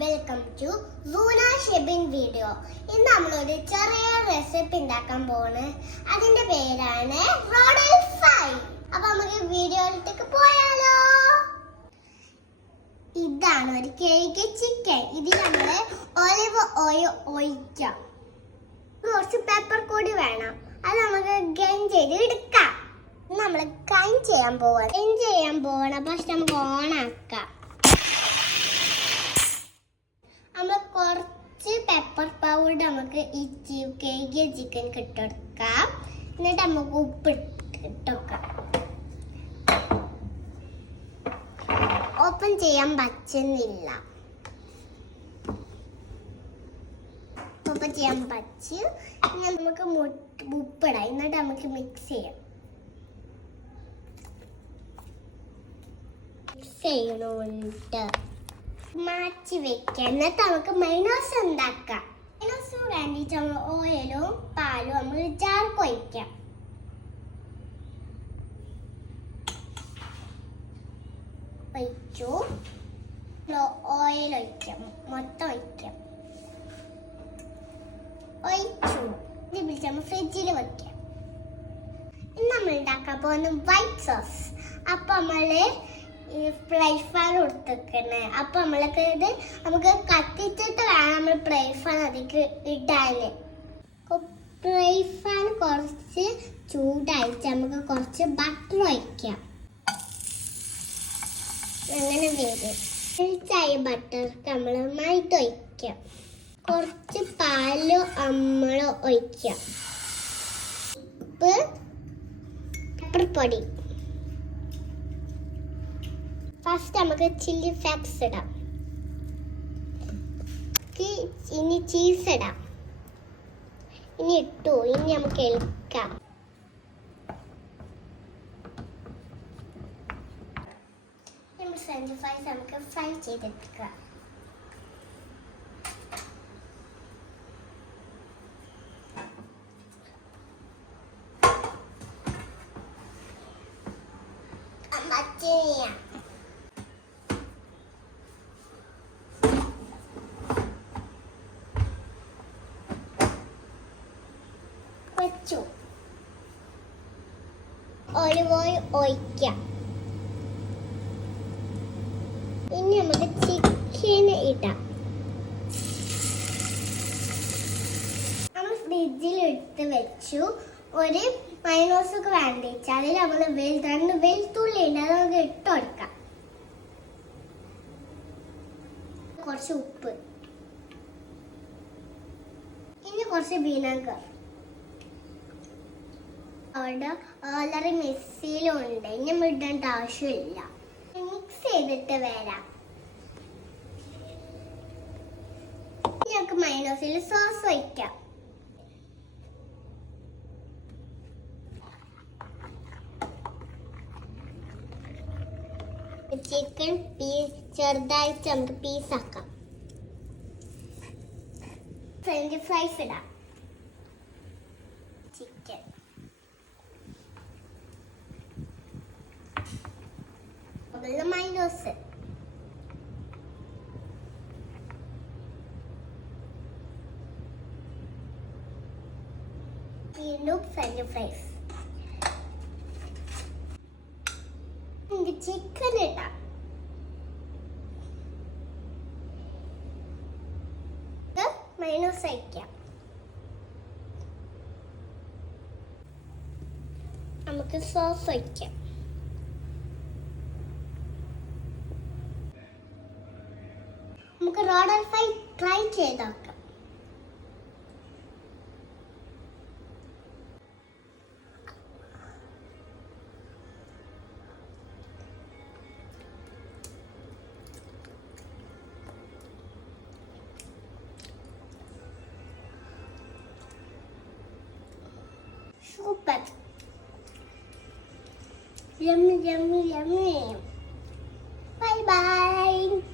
Welcome to സൂന Shebin video. ഇന്ന് നമ്മളൊരു ചെറിയ റെസിപ്പി ഉണ്ടാക്കാൻ പോവാണ്. അതിന്റെ പേരാണ് റോഡൽ ഫ്രൈ. അപ്പൊ നമുക്ക് വീഡിയോയിലേക്ക് പോയാലോ. ഇതാണ് ഒരു കേക്ക് ചിക്കൻ. ഇതിൽ നമ്മള് ഒലിവ് ഓയിൽ ഒഴിക്കാം. കുറച്ച് പെപ്പർ കൂടി വേണം. അത് നമുക്ക് ഗ്രൈൻഡ് ചെയ്ത് എടുക്കാം. നമ്മൾ ഗ്രൈൻഡ് ചെയ്യാൻ പോവാണ്. പക്ഷെ നമുക്ക് ഓണാക്കാം. നമ്മൾ കുറച്ച് പെപ്പർ പൗഡർ നമുക്ക് ഈ കേക്ക് ചിക്കൻ ഇട്ടെടുക്കാം. എന്നിട്ട് നമുക്ക് ഉപ്പ് ഇട്ടൊക്കാം. ഓപ്പൺ ചെയ്യാൻ പറ്റുന്നില്ല. ഓപ്പൺ ചെയ്യാൻ പറ്റി. നമുക്ക് ഉപ്പിടാം. എന്നിട്ട് നമുക്ക് മിക്സ് ചെയ്യാം. ചെയ്യണോണ്ട് മാറ്റി വെക്കാം. എന്നിട്ട് നമുക്ക് മൈനോസ് ഉണ്ടാക്കാം. മൈനോസിന് വേണ്ടിയിട്ട് നമ്മൾ ഓയിലും പാലും നമ്മൾ ജാർക്ക് ഒഴിക്കാം. ഒഴിച്ചു ഓയിൽ ഒഴിക്കാം. മൊത്തം ഒഴിക്കാം. ഒഴിച്ചു ഇത് പിടിച്ച് നമ്മൾ ഫ്രിഡ്ജിൽ വെക്കാം. ഇന്ന് നമ്മൾ ഉണ്ടാക്കാൻ പോകുന്ന വൈറ്റ് സോസ്. അപ്പൊ നമ്മള് ഫ്രൈ പാൻ കൊടുത്തേക്കണേ. അപ്പൊ നമ്മൾക്ക് ഇത് നമുക്ക് കത്തിച്ചിട്ട് വേണം നമ്മൾ ഫ്രൈ പാൻ അതിലേക്ക് ഇടാന്. ഫ്രൈ പാൻ കുറച്ച് ചൂടായിട്ട് നമുക്ക് കുറച്ച് ബട്ടർ ഒഴിക്കാം. അങ്ങനെ വരും. ചായ ബട്ടർക്ക് നമ്മൾ മൈദ ഒഴിക്കാം. കുറച്ച് പാല് നമ്മൾ ഒഴിക്കാം. ഉപ്പ്, പെപ്പർ പൊടി. ഫസ്റ്റ് നമുക്ക് ചില്ലി ഫ്ലേക്സ് ഇടാം. ഇനി ചീസ് ഇടാം. ഇനി ഇട്ടു. ഇനി നമുക്ക് ഇളക്കാം. ഫ്രഞ്ച് ഫ്രൈസ് നമുക്ക് ഫ്രൈ ചെയ്തെടുക്കാം. വെച്ചു. ഒലിവ് ഓയിൽ ഒഴിക്കാം. ഇനി നമുക്ക് ചിക്കന് ഇടാം. നമ്മൾ ഫ്രിഡ്ജിൽ എടുത്ത് വെച്ചു. ഒരു മൈനോസൊക്കെ വേണ്ടിച്ച് അതിൽ നമ്മൾ രണ്ട് വെളുത്തുള്ളി ഉണ്ട്. അത് നമുക്ക് ഇട്ട് കൊടുക്കാം. കുറച്ച് ഉപ്പ്, ഇനി കുറച്ച് വിനെഗർ. അവിടെ ഓൾറെഡി മിക്സിയിലുണ്ട്. ഇനി നമ്മൾ ഇടേണ്ട ആവശ്യമില്ല. മിക്സ് ചെയ്തിട്ട് വരാം. ഞങ്ങൾക്ക് മൈനോസിൽ സോസ് വയ്ക്കാം. ചിക്കൻ ചെറുതായിട്ട് നമുക്ക് പീസാക്കാം. ഫ്രഞ്ച് ഫ്രൈസ് ഇടാം. ചിക്കൻ മൈനോസ്, വീണ്ടും ഫ്രഞ്ച് ഫ്രൈസ്. ചിക്കൻ ഇടാം. മൈനോസ് വയ്ക്കാം. നമുക്ക് സോസ് വയ്ക്കാം. നമുക്ക് റോഡൽ ഫ്രൈ ട്രൈ ചെയ്ത് നോക്കാം. Super. Yummy, yummy, yummy. Bye bye.